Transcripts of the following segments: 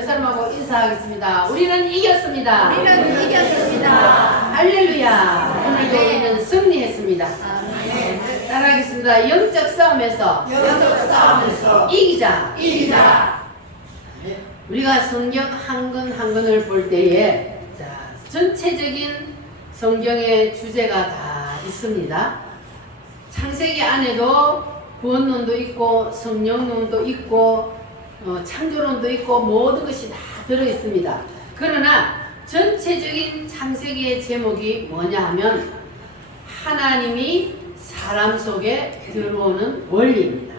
옆 사람하고 인사하겠습니다. 우리는 이겼습니다. 우리는 이겼습니다. 할렐루야. 오늘도 우리는 승리했습니다. 따라하겠습니다. 영적 싸움에서 이기자. 우리가 성경 한 권 한 권을 볼 때에 전체적인 성경의 주제가 다 있습니다. 창세기 안에도 구원론도 있고 성령론도 있고 창조론도 있고 모든 것이 다 들어있습니다. 그러나 전체적인 창세기의 제목이 뭐냐 하면 하나님이 사람 속에 들어오는 원리입니다.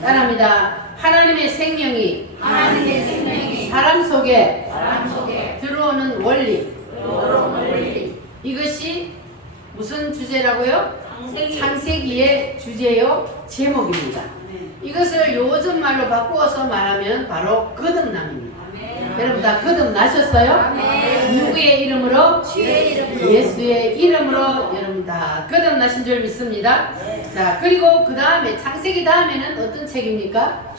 따라합니다. 하나님의 생명이 사람 속에 들어오는 원리. 이것이 무슨 주제라고요? 창세기의 주제요 제목입니다. 이것을 요즘 말로 바꾸어서 말하면 바로 거듭남입니다. 여러분 다 거듭나셨어요? 누구의 이름으로? 예수의 이름으로 여러분 다 거듭나신 줄 믿습니다. 자, 그리고 그 다음에 창세기 다음에는 어떤 책입니까?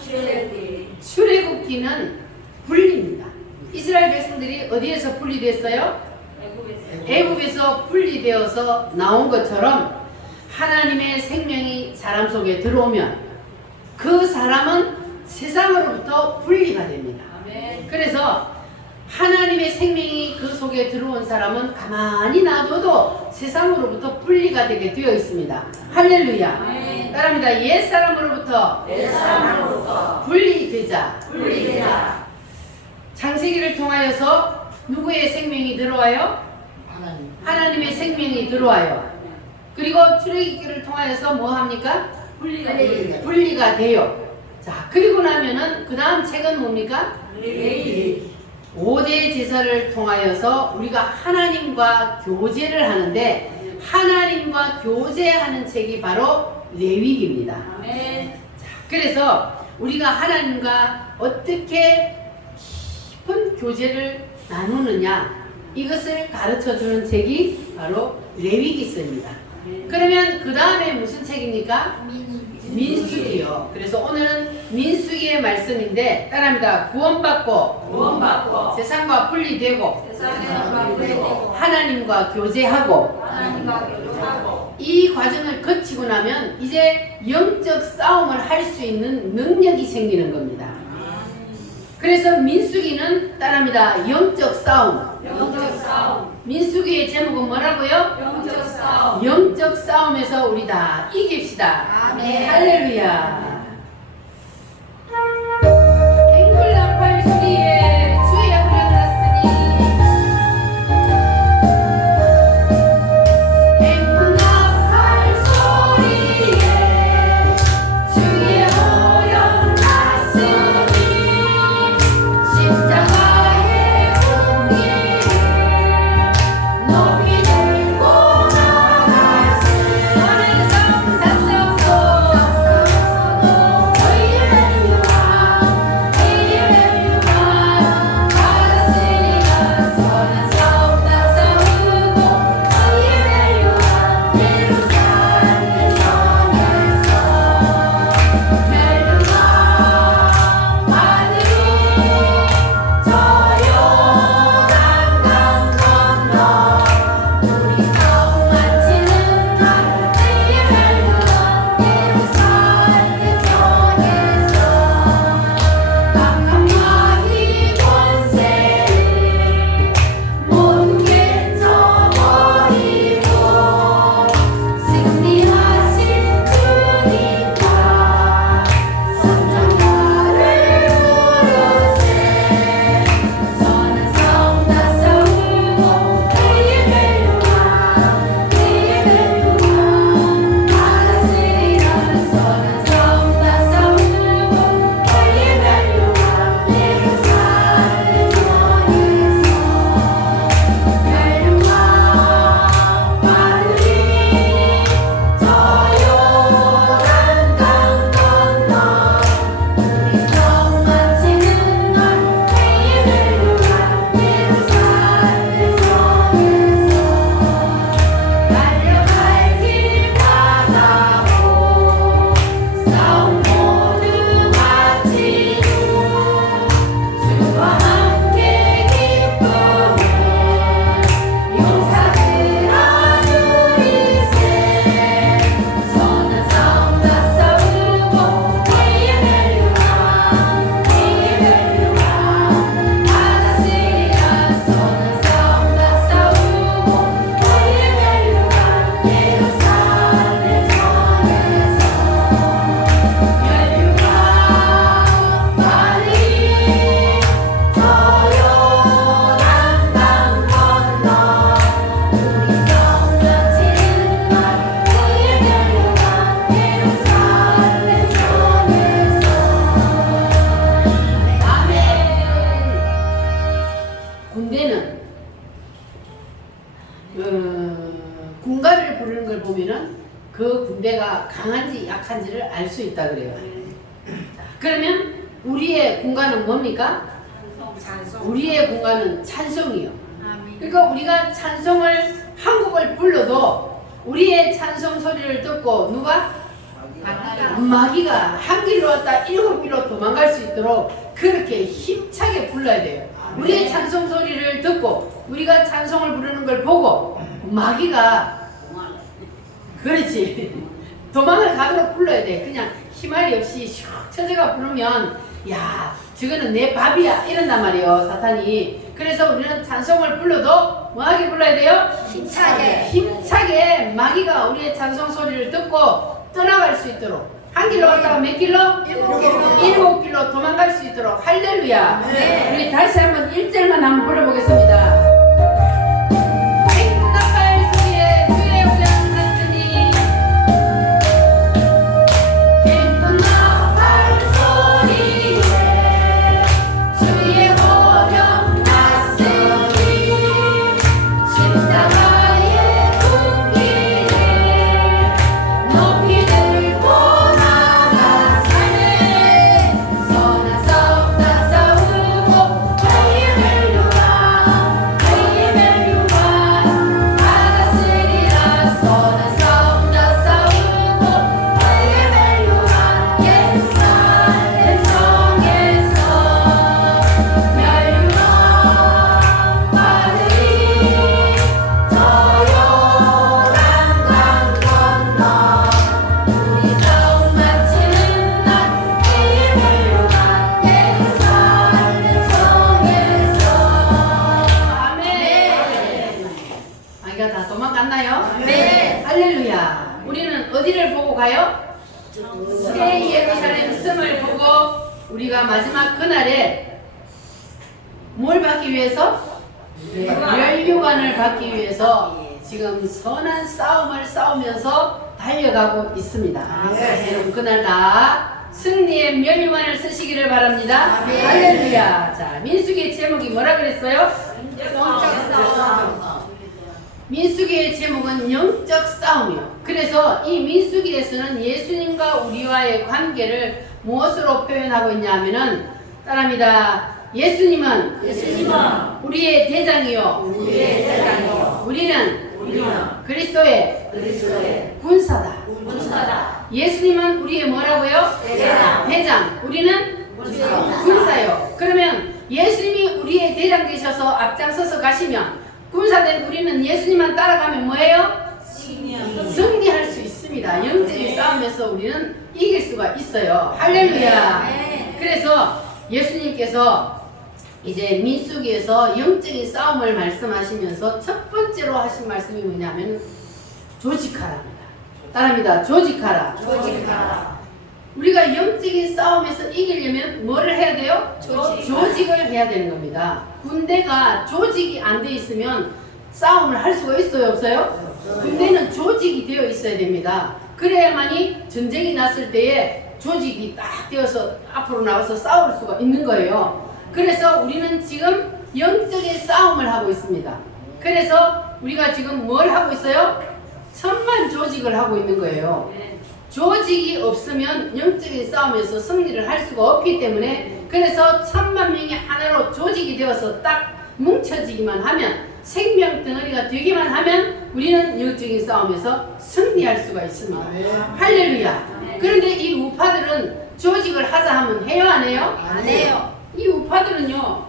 출애굽기는 분리입니다. 이스라엘 백성들이 어디에서 분리됐어요? 애굽에서 분리되어서 나온 것처럼 하나님의 생명이 사람 속에 들어오면 그 사람은 세상으로부터 분리가 됩니다. 그래서 하나님의 생명이 그 속에 들어온 사람은 가만히 놔둬도 세상으로부터 분리가 되게 되어 있습니다. 할렐루야. 따라합니다. 옛사람으로부터 분리되자. 창세기를 통하여서 누구의 생명이 들어와요? 하나님의 생명이 들어와요. 그리고 출애굽기를 통하여서 뭐 합니까? 분리가 돼요. 자, 그리고 나면은 그 다음 책은 뭡니까? 5대 제사를 통하여서 우리가 하나님과 교제를 하는데 하나님과 교제하는 책이 바로 레위기입니다. 자, 그래서 우리가 하나님과 어떻게 깊은 교제를 나누느냐 이것을 가르쳐주는 책이 바로 레위기서입니다. 그러면 그 다음에 무슨 책입니까? 민수기요. 그래서 오늘은 민수기의 말씀인데 따라합니다. 구원받고 세상과 분리되고 하나님과 교제하고 이 과정을 거치고 나면 이제 영적 싸움을 할 수 있는 능력이 생기는 겁니다. 그래서 민수기는 따라합니다. 영적 싸움. 민수기의 제목은 뭐라고요? 영적 싸움에서 우리 다 이깁시다. 아멘. 할렐루야. 앵글나팔 소리에 주의 앞을 났으니 앵글나팔 소리에 주의 오영 났으니 십자가의 공의를 높이 들고 나갔으니 선에서 내가 강한지 약한지를 알 수 있다 그래요. 자, 그러면 우리의 공간은 뭡니까? 우리의 공간은 찬송이요. 그러니까 우리가 찬송을 한 곡을 불러도 우리의 찬송 소리를 듣고 누가? 마귀가 한 길로 왔다 7길로 도망갈 수 있도록 그렇게 힘차게 불러야 돼요. 우리의 찬송 소리를 듣고 우리가 찬송을 부르는 걸 보고 마귀가 그렇지 도망을 가도록 불러야 돼. 그냥 희말이 없이 슉 처져가 부르면 야 저거는 내 밥이야 이런단 말이에요 사탄이. 그래서 우리는 찬송을 불러도 뭐하게 불러야 돼요? 힘차게 마귀가 우리의 찬송 소리를 듣고 떠나갈 수 있도록 한 길로 갔다가 몇 길로? 7길로 도망갈 수 있도록 할렐루야. 우리 다시 한번 1절만 한번 불러보겠습니다. 할렐루야. 우리는 어디를 보고 가요? 새 예루살렘 성을 보고 우리가 마지막 그날에 뭘 받기 위해서? 면류관을 받기 위해서 지금 선한 싸움을 싸우면서 달려가고 있습니다. 여러분 그날 다 승리의 면류관을 쓰시기를 바랍니다. 할렐루야. 자, 민수기의 제목이 뭐라 그랬어요? 민수기의 제목은 영적 싸움이요. 그래서 이 민수기에서는 예수님과 우리와의 관계를 무엇으로 표현하고 있냐 하면은 따라합니다. 예수님은 우리의 대장이요. 우리는 그리스도의 군사다. 예수님은 우리의 뭐라고요? 대장. 우리는 군사요. 그러면 예수님이 우리의 대장 되셔서 앞장서서 가시면 군사된 우리는 예수님만 따라가면 뭐예요? 승리할 수 있습니다. 영적인 싸움에서 우리는 이길 수가 있어요. 할렐루야. 그래서 예수님께서 이제 민수기에서 영적인 싸움을 말씀하시면서 첫 번째로 하신 말씀이 뭐냐면 조직하라입니다. 따라합니다. 조직하라. 우리가 영적인 싸움에서 이기려면 뭐를 해야 돼요? 조직을 해야 되는 겁니다. 군대가 조직이 안 돼 있으면 싸움을 할 수가 있어요? 없어요? 군대는 조직이 되어 있어야 됩니다. 그래야만이 전쟁이 났을 때에 조직이 딱 되어서 앞으로 나와서 싸울 수가 있는 거예요. 그래서 우리는 지금 영적인 싸움을 하고 있습니다. 그래서 우리가 지금 뭘 하고 있어요? 천만 조직을 하고 있는 거예요. 조직이 없으면 영적인 싸움에서 승리를 할 수가 없기 때문에 그래서 천만 명이 하나로 조직이 되어서 딱 뭉쳐지기만 하면 생명 덩어리가 되기만 하면 우리는 영적인 싸움에서 승리할 수가 있습니다. 할렐루야. 그런데 이 우파들은 조직을 하자 하면 해요 안 해요? 안 해요. 이 우파들은요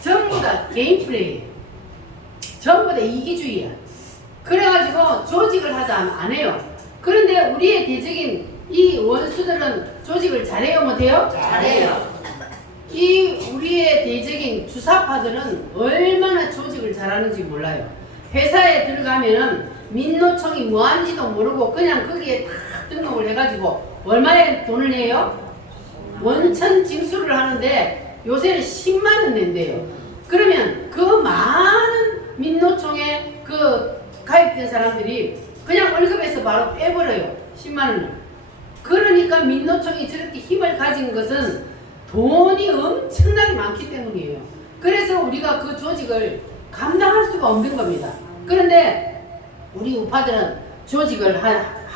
전부 다 개인 플레이, 전부 다 이기주의야. 그래가지고 조직을 하자 하면 안 해요. 그런데 우리의 대적인 이 원수들은 조직을 잘해요 못해요? 잘해요. 이 우리의 대적인 주사파들은 얼마나 조직을 잘하는지 몰라요. 회사에 들어가면은 민노총이 뭐하는지도 모르고 그냥 거기에 다 등록을 해가지고 얼마에 돈을 내요? 원천 징수를 하는데 요새는 10만원 낸대요. 그러면 그 많은 민노총에 그 가입된 사람들이 그냥 월급에서 바로 빼버려요. 10만원을. 그러니까 민노총이 저렇게 힘을 가진 것은 돈이 엄청나게 많기 때문이에요. 그래서 우리가 그 조직을 감당할 수가 없는 겁니다. 그런데 우리 우파들은 조직을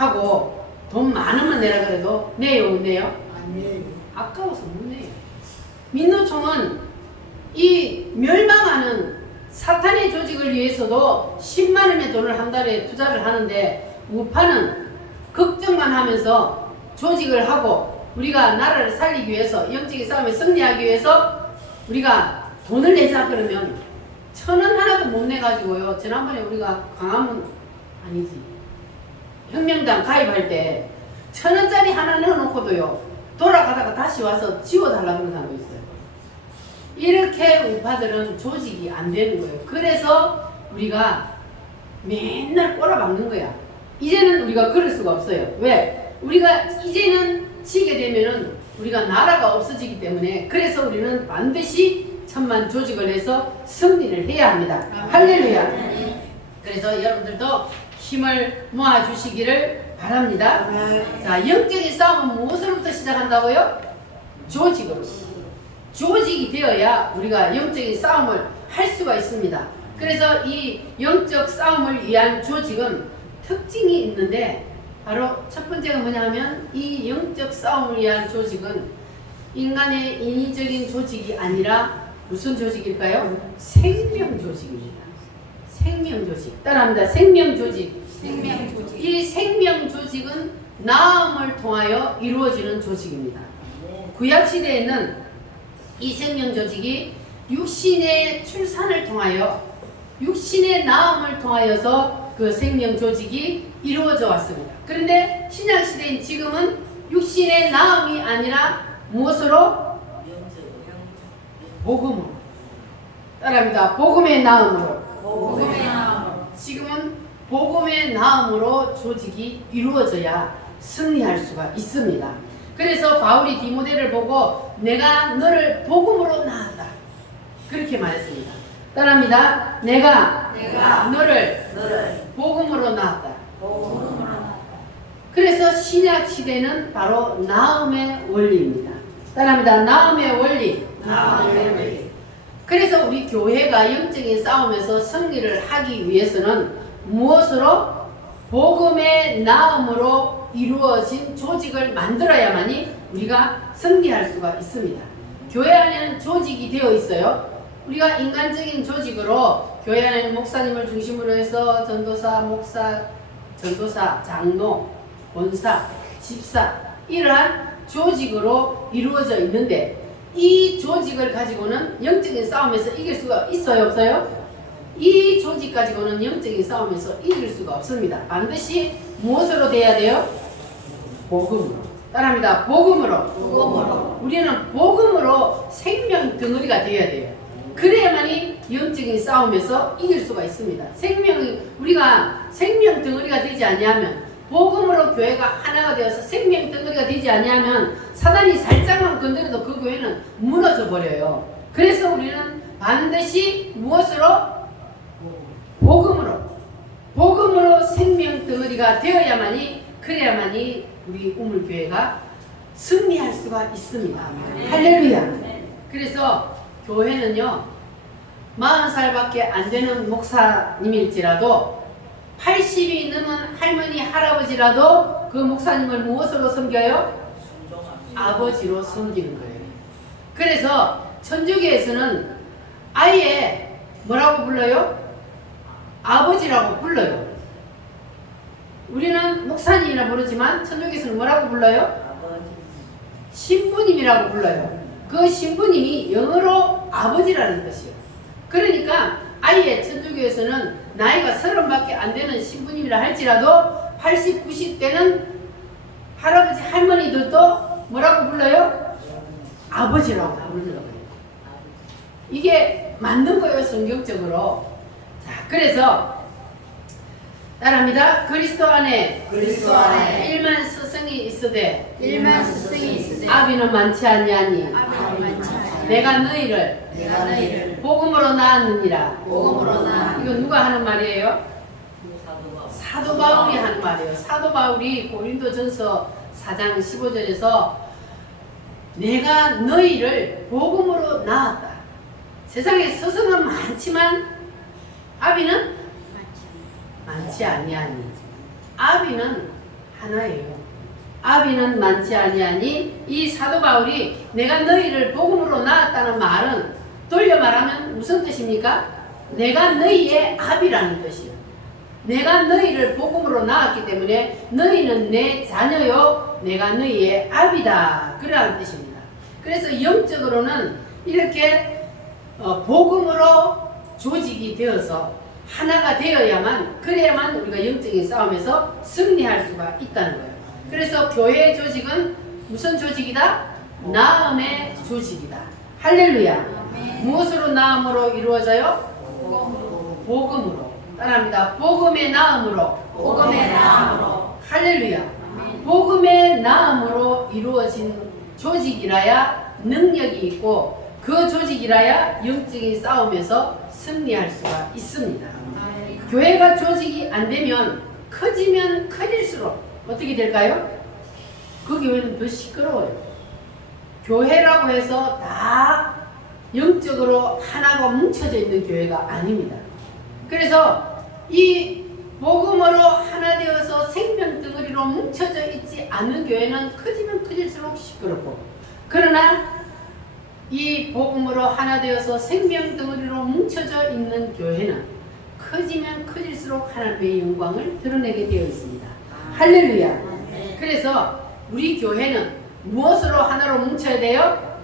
하고 돈 많으면 내라 그래도 내요 못 내요? 안 내요. 아까워서 못 내요. 민노총은 이 멸망하는 사탄의 조직을 위해서도 10만 원의 돈을 한 달에 투자를 하는데 우파는 걱정만 하면서 조직을 하고 우리가 나라를 살리기 위해서 영적인 싸움에 승리하기 위해서 우리가 돈을 내자 그러면 1,000원 하나도 못 내가지고요. 지난번에 우리가 광화문 아니지 혁명당 가입할 때 1,000원짜리 하나 넣어놓고도요 돌아가다가 다시 와서 지워달라 그런 사람도 있어요. 이렇게 우파들은 조직이 안 되는 거예요. 그래서 우리가 맨날 꼬라박는 거야. 이제는 우리가 그럴 수가 없어요. 왜? 우리가 이제는 지게 되면은 우리가 나라가 없어지기 때문에 그래서 우리는 반드시 천만 조직을 해서 승리를 해야 합니다. 할렐루야. 그래서 여러분들도 힘을 모아주시기를 바랍니다. 자, 영적인 싸움은 무엇으로부터 시작한다고요? 조직으로. 조직이 되어야 우리가 영적인 싸움을 할 수가 있습니다. 그래서 이 영적 싸움을 위한 조직은 특징이 있는데 바로 첫 번째가 뭐냐 하면 이 영적 싸움을 위한 조직은 인간의 인위적인 조직이 아니라 무슨 조직일까요? 생명 조직입니다. 생명 조직. 따라합니다. 생명 조직. 생명 조직. 이 생명 조직은 나음을 통하여 이루어지는 조직입니다. 구약 시대에는 이 생명 조직이 육신의 출산을 통하여 육신의 나음을 통하여서 그 생명 조직이 이루어져 왔습니다. 그런데 신약 시대인 지금은 육신의 나음이 아니라 무엇으로? 복음으로. 따라합니다. 복음의 나음으로. 복음의 나음으로. 지금은 복음의 나음으로 조직이 이루어져야 승리할 수가 있습니다. 그래서 바울이 디모데를 보고 내가 너를 복음으로 낳았다. 그렇게 말했습니다. 따라합니다. 내가 너를 복음으로 낳았다. 그래서 신약 시대는 바로 나음의 원리입니다. 따라합니다. 나음의 원리. 그래서 우리 교회가 영적인 싸움에서 승리를 하기 위해서는 무엇으로? 복음의 나음으로 이루어진 조직을 만들어야만이 우리가 승리할 수가 있습니다. 교회 안에는 조직이 되어 있어요. 우리가 인간적인 조직으로 교회 안에는 목사님을 중심으로 해서 전도사, 목사, 전도사, 장로, 권사, 집사 이러한 조직으로 이루어져 있는데 이 조직을 가지고는 영적인 싸움에서 이길 수가 있어요? 없어요? 이 조직 가지고는 영적인 싸움에서 이길 수가 없습니다. 반드시 무엇으로 돼야 돼요? 복음으로. 따라합니다. 복음으로. 우리는 복음으로 생명 덩어리가 되어야 돼요. 그래야만이 영적인 싸움에서 이길 수가 있습니다. 우리가 생명 덩어리가 되지 아니하면 복음으로 교회가 하나가 되어서 생명 덩어리가 되지 아니하면 사단이 살짝만 건드려도 그 교회는 무너져 버려요. 그래서 우리는 반드시 무엇으로? 복음으로 생명 덩어리가 되어야만이 그래야만이 우리 우물교회가 승리할 수가 있습니다. 할렐루야. 그래서 교회는요 40살밖에 안 되는 목사님일지라도 80이 넘은 할머니 할아버지라도 그 목사님을 무엇으로 섬겨요? 아버지로 섬기는 거예요. 그래서 천주교에서는 아예 뭐라고 불러요? 아버지라고 불러요. 우리는 목사님이라 부르지만 천주교에서는 뭐라고 불러요? 신부님이라고 불러요. 그 신부님이 영어로 아버지라는 뜻이에요. 그러니까 아예 천주교에서는 나이가 30밖에 안 되는 신부님이라 할지라도 80, 90대는 할아버지 할머니들도 뭐라고 불러요? 아버지라고 부르더라고요. 이게 맞는 거예요, 성경적으로. 자, 그래서 따라합니다. 그리스도 안에 일만 스승이 있으되 아비는 많지 아니하니 내가 너희를 복음으로 낳았느니라. 이거 누가 하는 말이에요? 사도 바울이 하는 말이에요. 사도 바울이 고린도전서 4장 15절에서 내가 너희를 복음으로 낳았다. 세상에 스승은 많지만 아비는 많지 아니하니. 아비는 하나예요. 아비는 많지 아니하니 이 사도 바울이 내가 너희를 복음으로 낳았다는 말은 돌려 말하면 무슨 뜻입니까? 내가 너희의 아비라는 뜻이에요. 내가 너희를 복음으로 낳았기 때문에 너희는 내 자녀요 내가 너희의 아비다 그러한 뜻입니다. 그래서 영적으로는 이렇게 복음으로 조직이 되어서 하나가 되어야만 그래야만 우리가 영적인 싸움에서 승리할 수가 있다는 거예요. 그래서 교회의 조직은 무슨 조직이다? 나음의 조직이다. 할렐루야. 무엇으로 나음으로 이루어져요? 복음으로. 따라합니다. 복음의 나음으로. 복음의 나음으로. 할렐루야. 복음의 나음으로 이루어진 조직이라야 능력이 있고 그 조직이라야 영적인 싸움에서 승리할 수가 있습니다. 교회가 조직이 안 되면 커지면 커질수록 어떻게 될까요? 그 교회는 더 시끄러워요. 교회라고 해서 다 영적으로 하나가 뭉쳐져 있는 교회가 아닙니다. 그래서 이 복음으로 하나 되어서 생명 덩어리로 뭉쳐져 있지 않는 교회는 커지면 커질수록 시끄럽고 그러나 이 복음으로 하나 되어서 생명 덩어리로 뭉쳐져 있는 교회는 커지면 커질수록 하나님의 영광을 드러내게 되어 있습니다. 할렐루야. 그래서 우리 교회는 무엇으로 하나로 뭉쳐야 돼요?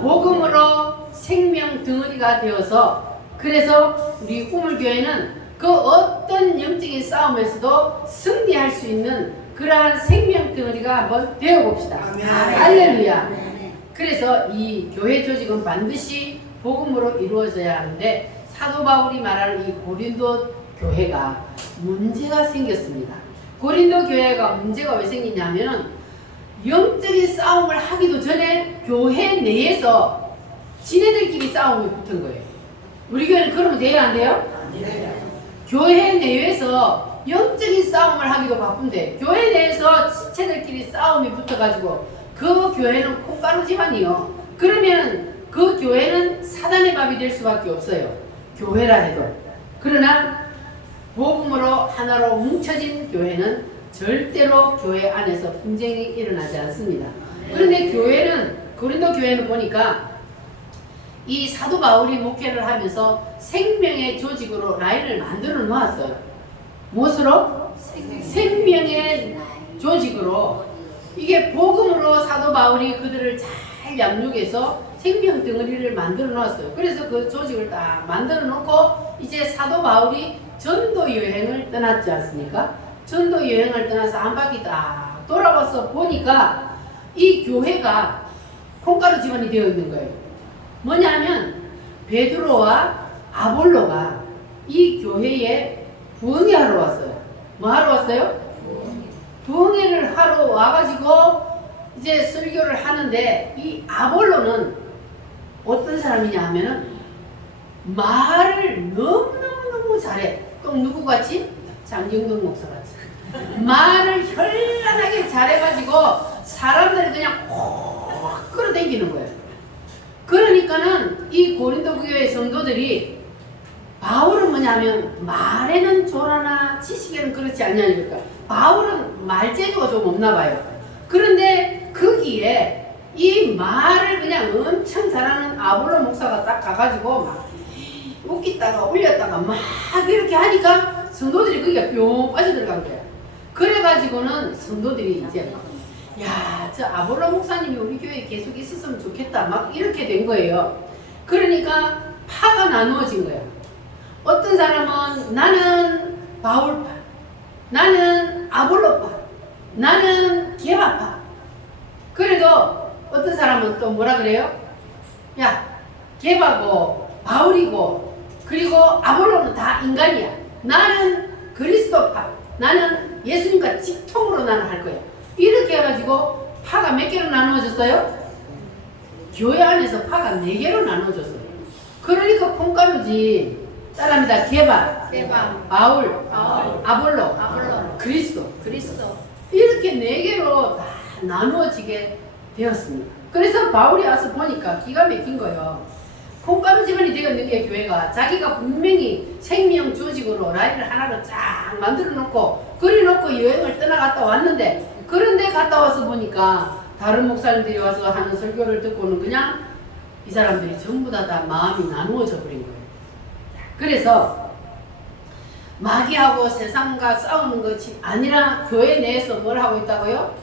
복음으로 생명 덩어리가 되어서 그래서 우리 우물교회는 그 어떤 영적인 싸움에서도 승리할 수 있는 그러한 생명 덩어리가 한번 되어봅시다. 할렐루야. 그래서 이 교회 조직은 반드시 복음으로 이루어져야 하는데 사도 바울이 말하는 이 고린도 교회가 문제가 생겼습니다. 고린도 교회가 문제가 왜 생기냐면은 영적인 싸움을 하기도 전에 교회 내에서 지네들끼리 싸움이 붙은 거예요. 우리 교회는 그러면 돼야 안 돼요? 교회 내에서 영적인 싸움을 하기도 바쁜데 교회 내에서 지체들끼리 싸움이 붙어가지고 그 교회는 콩가루 집안이요. 그러면 그 교회는 사단의 밥이 될 수밖에 없어요. 교회라 해도. 그러나 복음으로 하나로 뭉쳐진 교회는 절대로 교회 안에서 분쟁이 일어나지 않습니다. 그런데 교회는 고린도 교회는 보니까 이 사도 바울이 목회를 하면서 생명의 조직으로 라인을 만들어 놓았어요. 무엇으로? 생명의 조직으로. 이게 복음으로 사도 바울이 그들을 잘 양육해서 생명 덩어리를 만들어 놓았어요. 그래서 그 조직을 딱 만들어 놓고 이제 사도 바울이 전도 여행을 떠났지 않습니까? 전도 여행을 떠나서 한 바퀴 딱 돌아와서 보니까 이 교회가 콩가루 집안이 되어 있는 거예요. 뭐냐면 베드로와 아볼로가 이 교회에 부흥회하러 왔어요. 뭐 하러 왔어요? 부흥회를 하러 와가지고 이제 설교를 하는데 이 아볼로는 어떤 사람이냐 하면은 말을 너무너무 잘해. 또 누구같이? 장경동 목사같이. 말을 현란하게 잘해가지고 사람들을 그냥 콕 끌어당기는 거예요. 그러니까는 이 고린도 교회 성도들이 바울은 뭐냐면 말에는 조라나 지식에는 그렇지 않냐니까 바울은 말재주가 좀 없나 봐요. 그런데 거기에 이 말을 그냥 엄청 잘하는 아볼로 목사가 딱 가가지고 막 웃기다가 올렸다가 막 이렇게 하니까 성도들이 거기가 뿅 빠져들어간 거야. 그래가지고는 성도들이 이제 야, 저 아볼로 목사님이 우리 교회에 계속 있었으면 좋겠다 막 이렇게 된 거예요. 그러니까 파가 나누어진 거야. 어떤 사람은 나는 바울파, 나는 아볼로파, 나는 게바파. 그래도 어떤 사람은 또 뭐라 그래요? 야, 게바고 바울이고 그리고 아볼로는 다 인간이야. 나는 그리스도파, 나는 예수님과 직통으로 나는 할 거야. 이렇게 해가지고 파가 몇 개로 나누어졌어요? 교회 안에서 파가 4개로 나누어졌어요. 그러니까 콩가루지. 따라합니다. 게바, 바울, 아볼로, 그리스도. 이렇게 4개로 다 나누어지게 되었습니다. 그래서 바울이 와서 보니까 기가 막힌 거예요. 콩가루 집안이 되었는 게 교회가 자기가 분명히 생명 조직으로 라인을 하나로 쫙 만들어 놓고 그래놓고 여행을 떠나갔다 왔는데, 그런데 갔다 와서 보니까 다른 목사님들이 와서 하는 설교를 듣고는 그냥 이 사람들이 전부 다 마음이 나누어져 버린 거예요. 그래서 마귀하고 세상과 싸우는 것이 아니라 교회 내에서 뭘 하고 있다고요?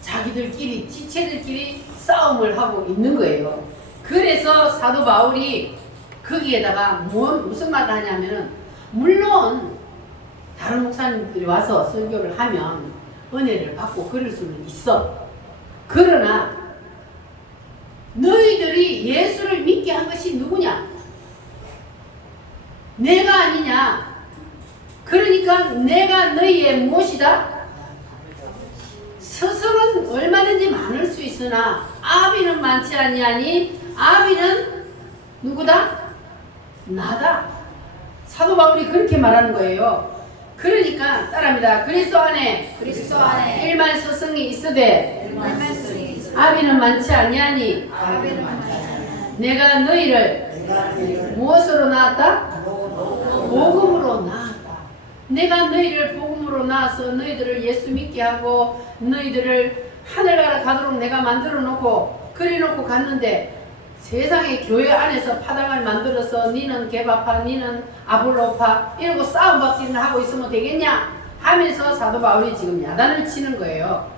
자기들끼리, 지체들끼리 싸움을 하고 있는 거예요. 그래서 사도 바울이 거기에다가 무슨 말을 하냐면은, 물론 다른 목사님들이 와서 설교를 하면 은혜를 받고 그럴 수는 있어. 그러나 너희들이 예수를 믿게 한 것이 누구냐? 내가 아니냐? 그러니까 내가 너희의 무엇이다? 스승은 얼마든지 많을 수 있으나 아비는 많지 아니하니 아비는 누구다? 나다. 사도 바울이 그렇게 말하는 거예요. 그러니까 따라합니다. 그리스도 안에 일만 스승이 있으되 아비는 많지 아니하니 내가 너희를 무엇으로 낳았다? 복음으로 낳았다. 내가 너희를 복음으로 낳아서 너희들을 예수 믿게 하고 너희들을 하늘나라 가도록 내가 만들어 놓고 그래 놓고 갔는데, 세상의 교회 안에서 파당을 만들어서 니는 개바파 니는 아볼로파 이러고 싸움박질을 하고 있으면 되겠냐 하면서 사도 바울이 지금 야단을 치는 거예요.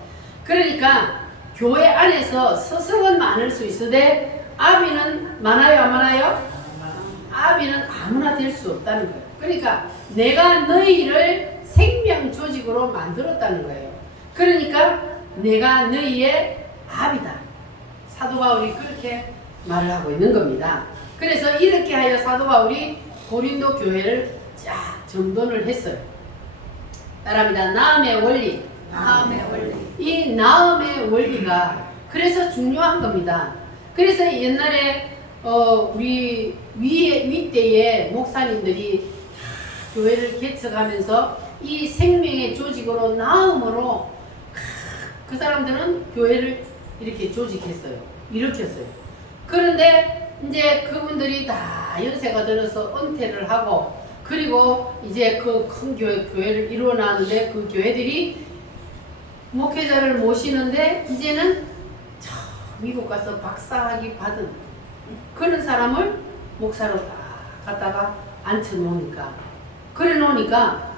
그러니까 교회 안에서 스승은 많을 수 있으되 아비는 많아요 안 많아요? 아비는 아무나 될 수 없다는 거예요. 그러니까 내가 너희를 생명 조직으로 만들었다는 거예요. 그러니까 내가 너희의 아비다. 사도 바울이 그렇게 말을 하고 있는 겁니다. 그래서 이렇게 하여 사도 바울이 고린도 교회를 쫙 정돈을 했어요. 따라합니다. 나음의 원리. 이 나음의 원리가 그래서 중요한 겁니다. 그래서 옛날에 우리 윗대의 목사님들이 교회를 개척하면서 이 생명의 조직으로 나음으로 그 사람들은 교회를 이렇게 조직했어요. 일으켰어요. 그런데 이제 그분들이 다 연세가 들어서 은퇴를 하고, 그리고 이제 그 큰 교회를 이루어 나가는데 그 교회들이 목회자를 모시는데 이제는 미국 가서 박사학위 받은 그런 사람을 목사로 다 갖다가 앉혀놓으니까, 그래 놓으니까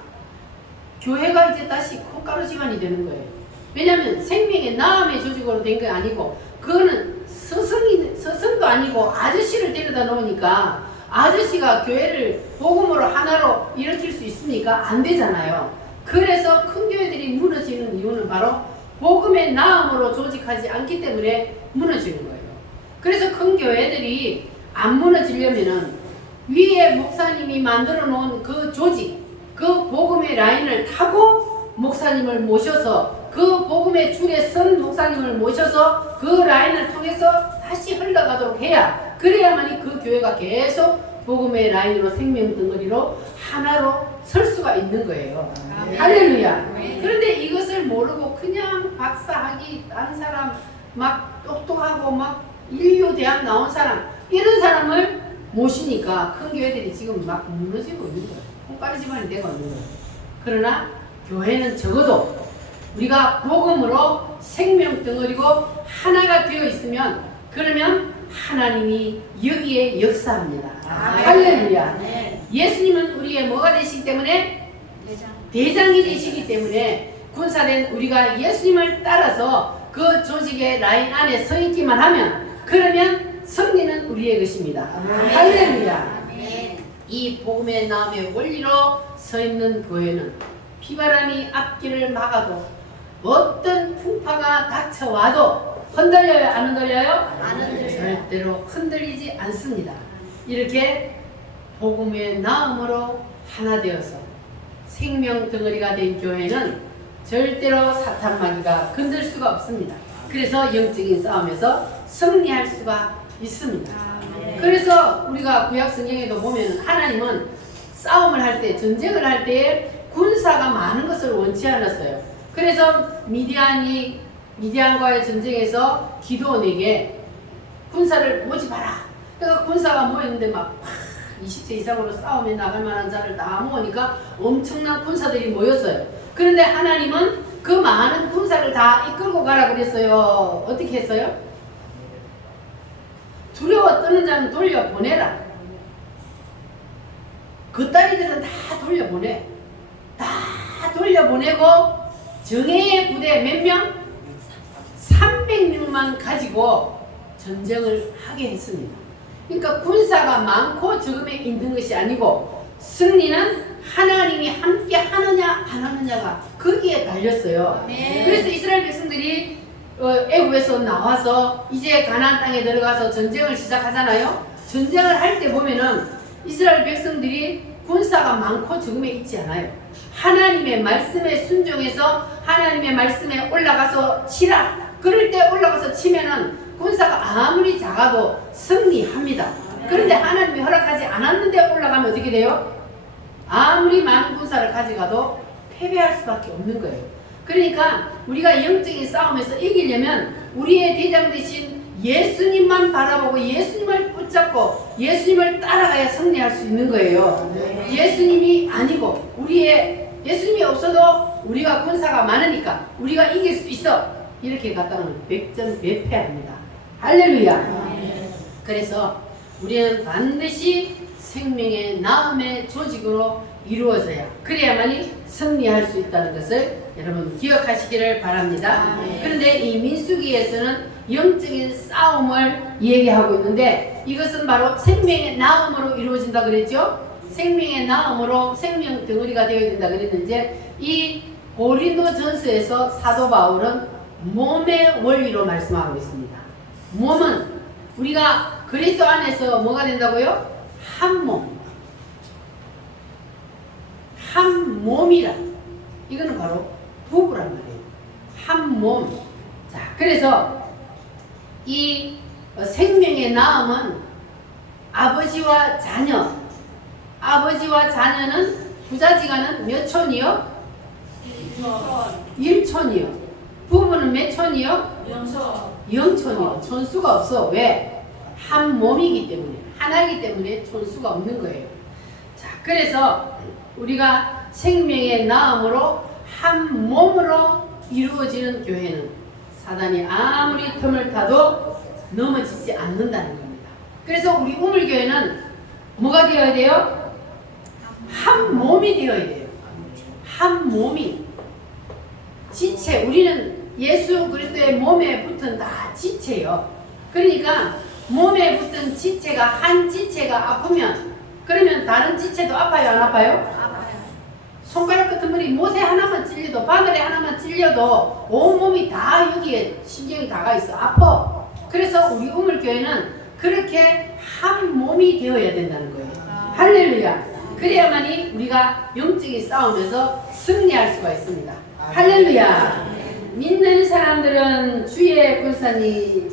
교회가 이제 다시 콩가루 집안이 되는 거예요. 왜냐하면 생명의 나음의 조직으로 된 게 아니고, 그거는 스승도 아니고 아저씨를 데려다 놓으니까 아저씨가 교회를 복음으로 하나로 일으킬 수 있습니까? 안 되잖아요. 그래서 큰 교회들이 무너지는 이유는 바로 복음의 나음으로 조직하지 않기 때문에 무너지는 거예요. 그래서 큰 교회들이 안 무너지려면은 위에 목사님이 만들어 놓은 그 조직, 그 복음의 라인을 타고 목사님을 모셔서, 그 복음의 줄에 선 목사님을 모셔서 그 라인을 통해서 다시 흘러가도록 해야, 그래야만이 그 교회가 계속 복음의 라인으로 생명 덩어리로 하나로 설 수가 있는 거예요. 할렐루야. 그런데 이것을 모르고 그냥 박사학위 딴 사람, 막 똑똑하고 막 인류대학 나온 사람, 이런 사람을 모시니까 큰 교회들이 지금 막 무너지고 있는 거예요. 콩가루 집안이 되고 있는 거예요. 그러나 교회는 적어도 우리가 복음으로 생명 덩어리고 하나가 되어 있으면, 그러면 하나님이 여기에 역사합니다. 할렐루야. 예수님은 우리의 뭐가 되시기 때문에? 대장이 되시기 때문에 군사된 우리가 예수님을 따라서 그 조직의 라인 안에 서 있기만 하면, 그러면 승리는 우리의 것입니다. 할렐루야. 이 복음의 나음의 원리로 서 있는 교회는 비바람이 앞길을 막아도, 어떤 풍파가 닥쳐와도 흔들려요? 안 흔들려요? 안 흔들려요. 절대로 흔들리지 않습니다. 이렇게 복음의 나음으로 하나 되어서 생명 덩어리가 된 교회는 절대로 사탄 마귀가 건들 수가 없습니다. 그래서 영적인 싸움에서 승리할 수가 있습니다. 그래서 우리가 구약 성경에도 보면 하나님은 싸움을 할 때, 전쟁을 할 때에 군사가 많은 것을 원치 않았어요. 그래서 미디안과의 전쟁에서 기드온에게 군사를 모집하라. 그러니까 군사가 모였는데 막 20세 이상으로 싸움에 나갈 만한 자를 다 모으니까 엄청난 군사들이 모였어요. 그런데 하나님은 그 많은 군사를 다 이끌고 가라 그랬어요. 어떻게 했어요? 두려워 떠는 자는 돌려보내라. 그 딸이들은 다 돌려보내. 다 돌려보내고 정예의 부대 몇 명? 300명만 가지고 전쟁을 하게 했습니다. 그러니까 군사가 많고 적음에 있는 것이 아니고 승리는 하나님이 함께 하느냐 안 하느냐가 거기에 달렸어요. 그래서 이스라엘 백성들이 애굽에서 나와서 이제 가나안 땅에 들어가서 전쟁을 시작하잖아요. 전쟁을 할 때 보면은 이스라엘 백성들이 군사가 많고 적음에 있지 않아요. 하나님의 말씀에 순종해서 하나님의 말씀에 올라가서 치라. 그럴 때 올라가서 치면은 군사가 아무리 작아도 승리합니다. 그런데 하나님이 허락하지 않았는데 올라가면 어떻게 돼요? 아무리 많은 군사를 가져가도 패배할 수밖에 없는 거예요. 그러니까 우리가 영적인 싸움에서 이기려면 우리의 대장 되신 예수님만 바라보고 예수님을 붙잡고 예수님을 따라가야 승리할 수 있는 거예요. 예수님이 아니고 예수님이 없어도 우리가 군사가 많으니까 우리가 이길 수 있어. 이렇게 갖다가는 백전백패합니다. 할렐루야. 그래서 우리는 반드시 생명의 나음의 조직으로 이루어져야 그래야만이 승리할 수 있다는 것을 여러분 기억하시기를 바랍니다. 그런데 이 민수기에서는 영적인 싸움을 얘기하고 있는데 이것은 바로 생명의 나음으로 이루어진다 그랬죠. 생명의 나음으로 생명 덩어리가 되어야 된다 그랬는데 이 고린도전서에서 사도 바울은 몸의 원리로 말씀하고 있습니다. 몸은 우리가 그리스도 안에서 뭐가 된다고요? 한 몸. 한 몸이라. 이거는 바로 부부란 말이에요. 한 몸. 자, 그래서 이 생명의 나음은 아버지와 자녀. 아버지와 자녀는 부자지간은 몇 촌이요? 1촌이요. 부부는 몇 촌이요? 0촌이요. 촌수가 없어. 왜? 한 몸이기 때문에, 하나이기 때문에 촌수가 없는 거예요. 자, 그래서 우리가 생명의 나음으로 한 몸으로 이루어지는 교회는 사단이 아무리 틈을 타도 넘어지지 않는다는 겁니다. 그래서 우리 우물교회는 뭐가 되어야 돼요? 한 몸이 되어야 돼요. 한 몸이. 지체, 우리는 예수 그리스도의 몸에 붙은 다 지체요. 그러니까 몸에 붙은 지체가 한 지체가 아프면 그러면 다른 지체도 아파요, 안 아파요? 아파요. 손가락 같은 머리 못에 하나만 찔려도 바늘에 하나만 찔려도 온 몸이 다 여기에 신경이 다가 있어. 아파. 그래서 우리 우물교회는 그렇게 한 몸이 되어야 된다는 거예요. 할렐루야. 그래야만이 우리가 영적인 싸움에서 승리할 수가 있습니다. 할렐루야. 믿는 사람들은 주의 군사니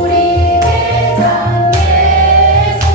우리 대장 예수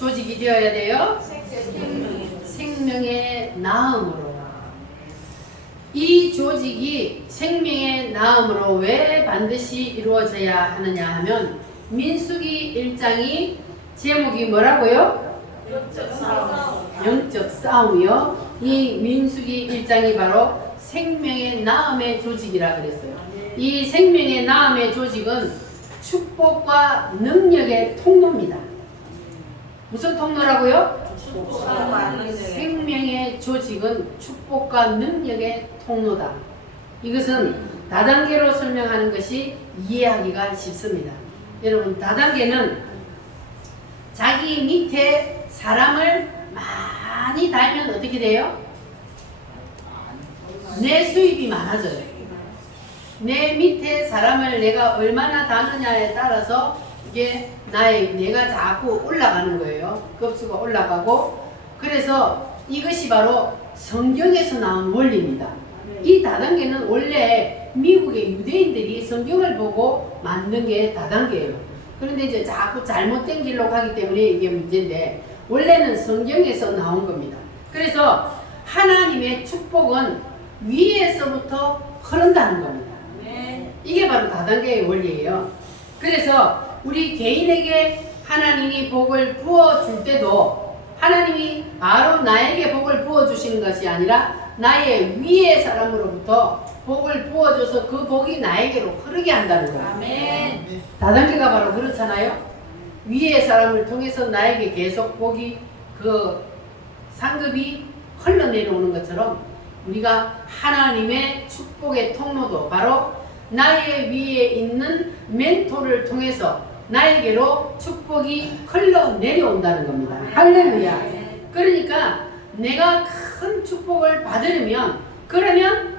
조직이 되어야 돼요? 생명의 나음으로. 이 조직이 생명의 나음으로 왜 반드시 이루어져야 하느냐 하면 민수기 1장이 제목이 뭐라고요? 영적 싸움이요. 이 민수기 1장이 바로 생명의 나음의 조직이라 그랬어요. 이 생명의 나음의 조직은 축복과 능력의 통로입니다. 무슨 통로라고요? 생명의 조직은 축복과 능력의 통로다. 이것은 다단계로 설명하는 것이 이해하기가 쉽습니다. 여러분, 다단계는 자기 밑에 사람을 많이 달면 어떻게 돼요? 내 수입이 많아져요. 내 밑에 사람을 내가 얼마나 다느냐에 따라서 이게 내가 자꾸 올라가는 거예요. 급수가 올라가고. 그래서 이것이 바로 성경에서 나온 원리입니다. 이 다단계는 원래 미국의 유대인들이 성경을 보고 만든 게 다단계예요. 그런데 이제 자꾸 잘못된 길로 가기 때문에 이게 문제인데, 원래는 성경에서 나온 겁니다. 그래서 하나님의 축복은 위에서부터 흐른다는 겁니다. 이게 바로 다단계의 원리예요. 그래서 우리 개인에게 하나님이 복을 부어줄 때도 하나님이 바로 나에게 복을 부어주시는 것이 아니라 나의 위의 사람으로부터 복을 부어줘서 그 복이 나에게로 흐르게 한다는 거예요. 아멘. 다단계가 바로 그렇잖아요. 위의 사람을 통해서 나에게 계속 복이, 그 상급이 흘러내려오는 것처럼 우리가 하나님의 축복의 통로도 바로 나의 위에 있는 멘토를 통해서 나에게로 축복이 흘러내려온다는 겁니다. 할렐루야. 그러니까 내가 큰 축복을 받으려면, 그러면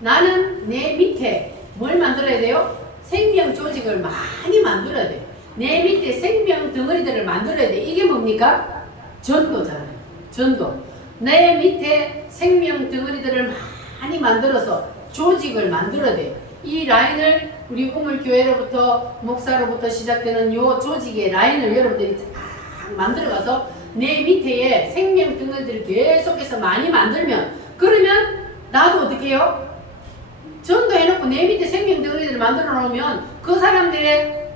나는 내 밑에 뭘 만들어야 돼요? 생명 조직을 많이 만들어야 돼. 내 밑에 생명 덩어리들을 만들어야 돼. 이게 뭡니까? 전도잖아요. 전도. 내 밑에 생명 덩어리들을 많이 만들어서 조직을 만들어야 돼. 이 라인을 우리 우물교회로부터 목사로부터 시작되는 요 조직의 라인을 여러분들이 쫙 만들어가서 내 밑에 생명 덩어리들을 계속해서 많이 만들면, 그러면 나도 어떻게 해요? 전도해놓고 내 밑에 생명 덩어리들을 만들어 놓으면 그 사람들의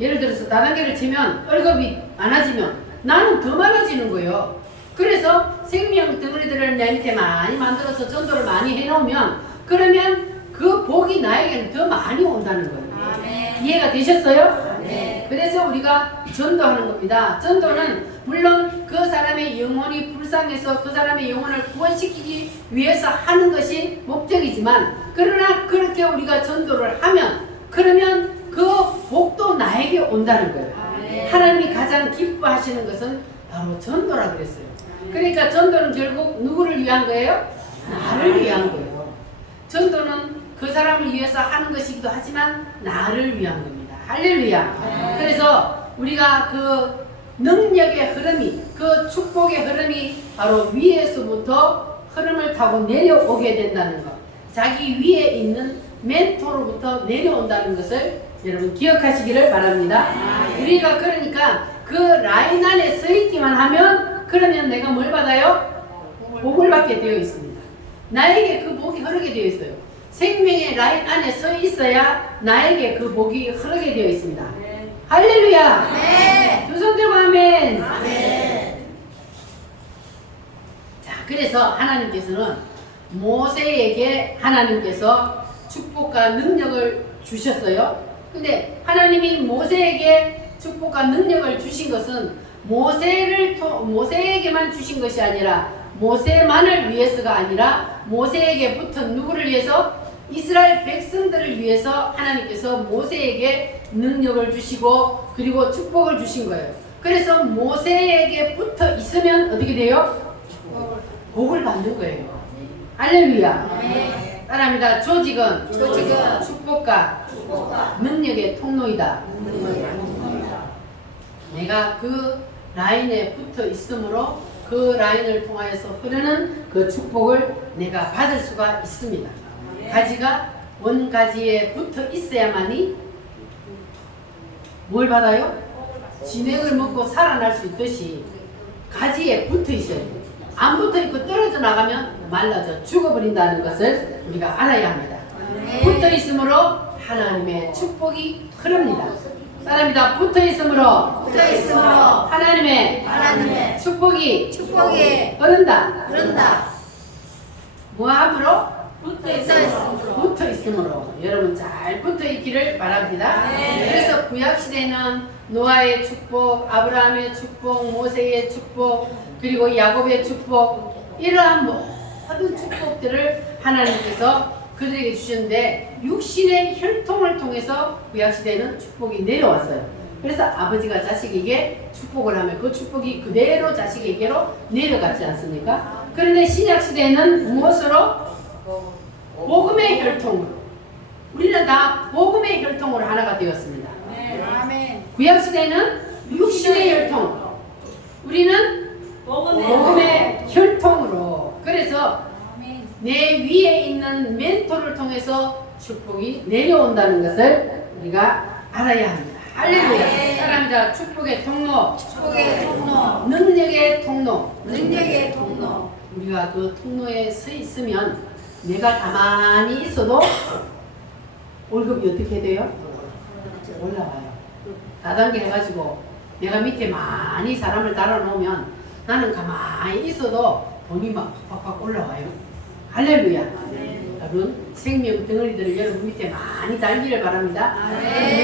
예를 들어서 다단계를 치면 월급이 많아지면 나는 더 많아지는 거예요. 그래서 생명 덩어리들을 내 밑에 많이 만들어서 전도를 많이 해놓으면, 그러면 그 복이 나에게는 더 많이 온다는 거예요. 아멘. 이해가 되셨어요? 네. 그래서 우리가 전도하는 겁니다. 전도는 물론 그 사람의 영혼이 불쌍해서 그 사람의 영혼을 구원시키기 위해서 하는 것이 목적이지만, 그러나 그렇게 우리가 전도를 하면, 그러면 그 복도 나에게 온다는 거예요. 아멘. 하나님이 가장 기뻐하시는 것은 바로 전도라 그랬어요. 그러니까 전도는 결국 누구를 위한 거예요? 나를 위한 거예요. 전도는 그 사람을 위해서 하는 것이기도 하지만 나를 위한 겁니다. 할렐루야. 그래서 우리가 그 능력의 흐름이, 그 축복의 흐름이 바로 위에서부터 흐름을 타고 내려오게 된다는 것, 자기 위에 있는 멘토로부터 내려온다는 것을 여러분 기억하시기를 바랍니다. 우리가 그러니까 그 라인 안에 서 있기만 하면, 그러면 내가 뭘 받아요? 복을 받게 되어 있습니다. 나에게 그 복이 흐르게 되어 있어요. 생명의 라인 안에 서 있어야 나에게 그 복이 흐르게 되어 있습니다. 할렐루야. 네. 두 손 들고 아멘. 아멘. 자, 그래서 하나님께서는 모세에게 하나님께서 축복과 능력을 주셨어요. 근데 하나님이 모세에게 축복과 능력을 주신 것은 모세에게만 주신 것이 아니라, 모세만을 위해서가 아니라 모세에게 붙은 누구를 위해서? 이스라엘 백성들을 위해서 하나님께서 모세에게 능력을 주시고 그리고 축복을 주신 거예요. 그래서 모세에게 붙어 있으면 어떻게 돼요? 복을 받는 거예요. 할렐루야. 네. 따라합니다. 조직은 조직은 축복과 축복과 능력의 통로이다. 능력이다. 내가 그 라인에 붙어 있으므로 그 라인을 통하여서 흐르는 그 축복을 내가 받을 수가 있습니다. 가지가 원가지에 붙어 있어야만이 뭘 받아요? 진액을 먹고 살아날 수 있듯이 가지에 붙어 있어야 돼요. 안 붙어 있고 떨어져 나가면 말라져 죽어버린다는 것을 우리가 알아야 합니다. 붙어 있으므로 하나님의 축복이 흐릅니다. 사람이다. 붙어 있으므로 하나님의 축복이 흐른다. 뭐함으로? 붙어 있으므로. 여러분 잘 붙어 있기를 바랍니다. 그래서 구약 시대는 노아의 축복, 아브라함의 축복, 모세의 축복, 그리고 야곱의 축복, 이러한 모든 축복들을 하나님께서 그들에게 주셨는데 육신의 혈통을 통해서 구약 시대에는 축복이 내려왔어요. 그래서 아버지가 자식에게 축복을 하면 그 축복이 그대로 자식에게로 내려가지 않습니까? 그런데 신약 시대에는 무엇으로? 복음의 혈통으로. 우리는 다 복음의 혈통으로 하나가 되었습니다. 구약 시대는 육신의 혈통, 우리는 복음의 혈통으로. 그래서 내 위에 있는 멘토를 통해서 축복이 내려온다는 것을 우리가 알아야 합니다. 할렐루야. 사랑합니다. 축복의 통로, 능력의 통로. 우리가 그 통로에 서 있으면 내가 가만히 있어도 월급이 어떻게 돼요? 올라와요. 다단계 해가지고 내가 밑에 많이 사람을 달아놓으면 나는 가만히 있어도 돈이 막 팍팍 올라와요. 할렐루야. 여러분 생명 덩어리들을 여러분 밑에 많이 달기를 바랍니다.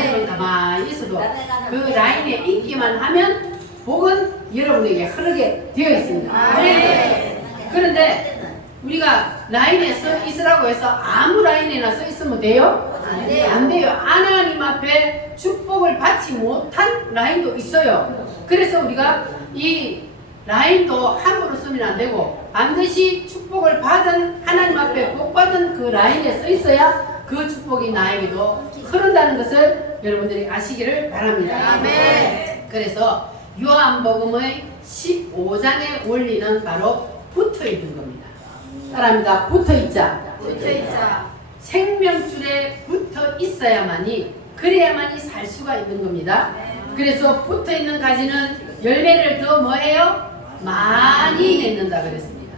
여러분 가만히 있어도 그 라인에 있기만 하면 복은 여러분에게 흐르게 되어 있습니다. 그런데 우리가 라인에 서 있으라고 해서 아무 라인에나 서 있으면 돼요? 안 돼요. 하나님 앞에 축복을 받지 못한 라인도 있어요. 그래서 우리가 이 라인도 함부로 쓰면 안 되고 반드시 축복을 받은 하나님 앞에 복 받은 그 라인에 서 있어야 그 축복이 나에게도 흐른다는 것을 여러분들이 아시기를 바랍니다. 그래서 요한복음의 15장의 원리는 바로 붙어 있는 겁니다. 사람이다. 붙어 있자. 생명줄에 붙어 있어야만이, 그래야만이 살 수가 있는 겁니다. 그래서 붙어 있는 가지는 열매를 더 뭐해요? 많이 맺는다 그랬습니다.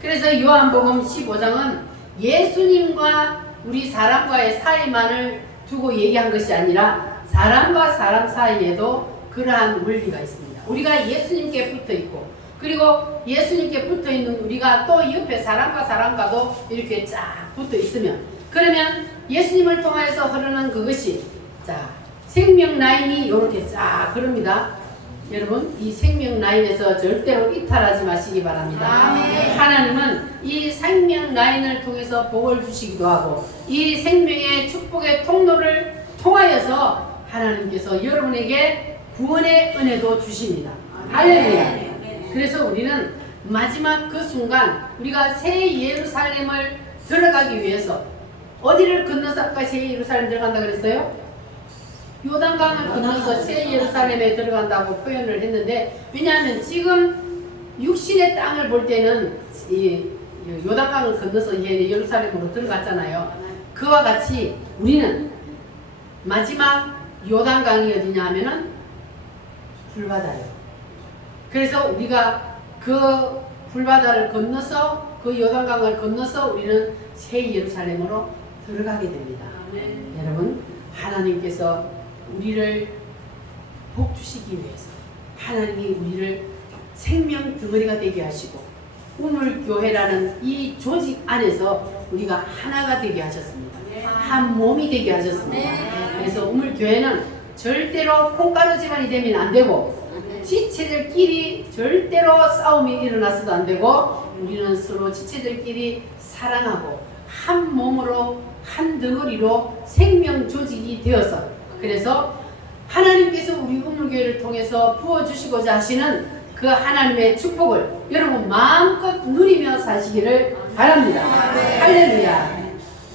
그래서 요한복음 15장은 예수님과 우리 사람과의 사이만을 두고 얘기한 것이 아니라 사람과 사람 사이에도 그러한 원리가 있습니다. 우리가 예수님께 붙어 있고, 그리고 예수님께 붙어 있는 우리가 또 옆에 사람과 사람과도 이렇게 쫙 붙어 있으면, 그러면 예수님을 통해서 흐르는 그것이 자 생명 라인이 이렇게 쫙 흐릅니다. 여러분 이 생명 라인에서 절대로 이탈하지 마시기 바랍니다. 하나님은 이 생명 라인을 통해서 복을 주시기도 하고 이 생명의 축복의 통로를 통하여서 하나님께서 여러분에게 구원의 은혜도 주십니다. 할렐루야. 그래서 우리는 마지막 그 순간 우리가 새 예루살렘을 들어가기 위해서 어디를 건너서 아까 새 예루살렘 들어간다 그랬어요? 요단강을 건너서 새 예루살렘에 들어간다고 표현을 했는데, 왜냐하면 지금 육신의 땅을 볼 때는 이 요단강을 건너서 예루살렘으로 들어갔잖아요. 그와 같이 우리는 마지막 요단강이 어디냐 하면은 불바다예요. 그래서 우리가 그 불바다를 건너서 그 요단강을 건너서 우리는 새 예루살렘으로 들어가게 됩니다. 여러분 하나님께서 우리를 복 주시기 위해서 하나님이 우리를 생명 덩어리가 되게 하시고 우물교회라는 이 조직 안에서 우리가 하나가 되게 하셨습니다. 한 몸이 되게 하셨습니다. 그래서 우물교회는 절대로 콩가루 집안이 되면 안 되고 지체들끼리 절대로 싸움이 일어나서도 안 되고 우리는 서로 지체들끼리 사랑하고 한 몸으로 한 덩어리로 생명 조직이 되어서, 그래서 하나님께서 우리 우물교회를 통해서 부어주시고자 하시는 그 하나님의 축복을 여러분 마음껏 누리며 사시기를 바랍니다. 할렐루야.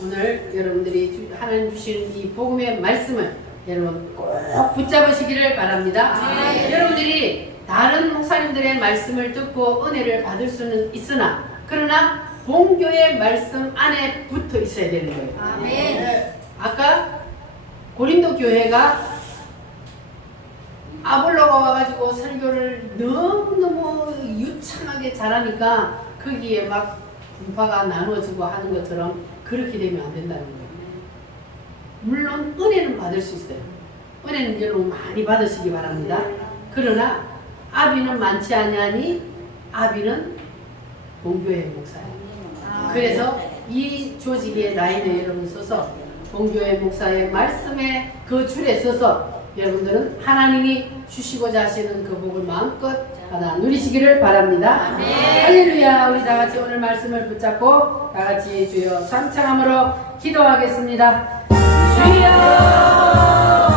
오늘 여러분들이 하나님 주신 이 복음의 말씀을 여러분 꼭 붙잡으시기를 바랍니다. 여러분들이 다른 목사님들의 말씀을 듣고 은혜를 받을 수는 있으나 그러나 본교의 말씀 안에 붙어 있어야 되는 거예요. 아까 고린도 교회가 아볼로가 와가지고 설교를 너무너무 유창하게 잘하니까 거기에 막 분파가 나눠지고 하는 것처럼 그렇게 되면 안 된다는 거예요. 물론 은혜는 받을 수 있어요. 은혜는 여러분 많이 받으시기 바랍니다. 그러나 아비는 많지 아니하니 아비는 본교회 목사예요. 그래서 이 조직의 라인에 여러분 서서 본교회 목사의 말씀에 그 줄에 서서 여러분들은 하나님이 주시고자 하시는 그 복을 마음껏 받아 누리시기를 바랍니다. 할렐루야. 우리 다 같이 오늘 말씀을 붙잡고 다 같이 주여 삼창함으로 기도하겠습니다. 주여